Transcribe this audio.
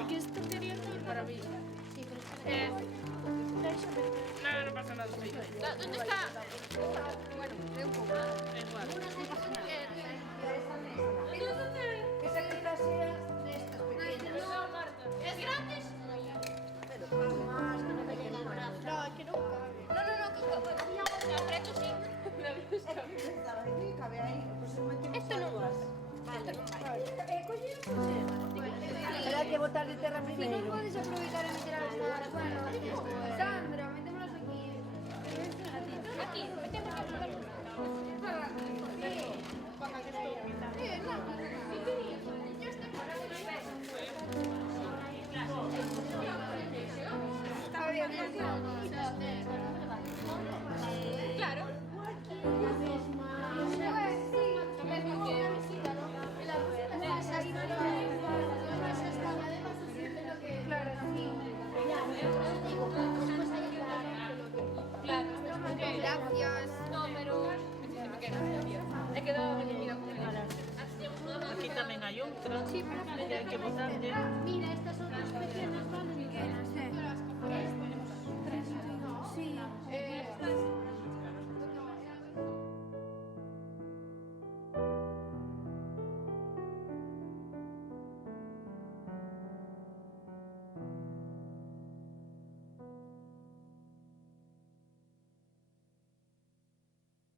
¿Y qué es tontería para mí? No, no pasa nada. ¿Dónde está? Bueno, de un poco. Igual. Esa quizás sea de estas pequeñas. No, Marta. ¿Es gratis? Pero más que no me quede nada. No, es que no cabe. No, aprieto sí. Cabe ahí, posiblemente Esto no vas. Vale. Pero hay que botar de terra primero. No puedes aprovechar a meter a las caras. Bueno, Sandra, metémonos aquí. Aquí, metemos a Está bien, Claro. Gracias. No, pero... He quedado reñida con el Aquí tamén hai outra. Sí, pero hai que botarlle. Mira, estas son las pequeñas.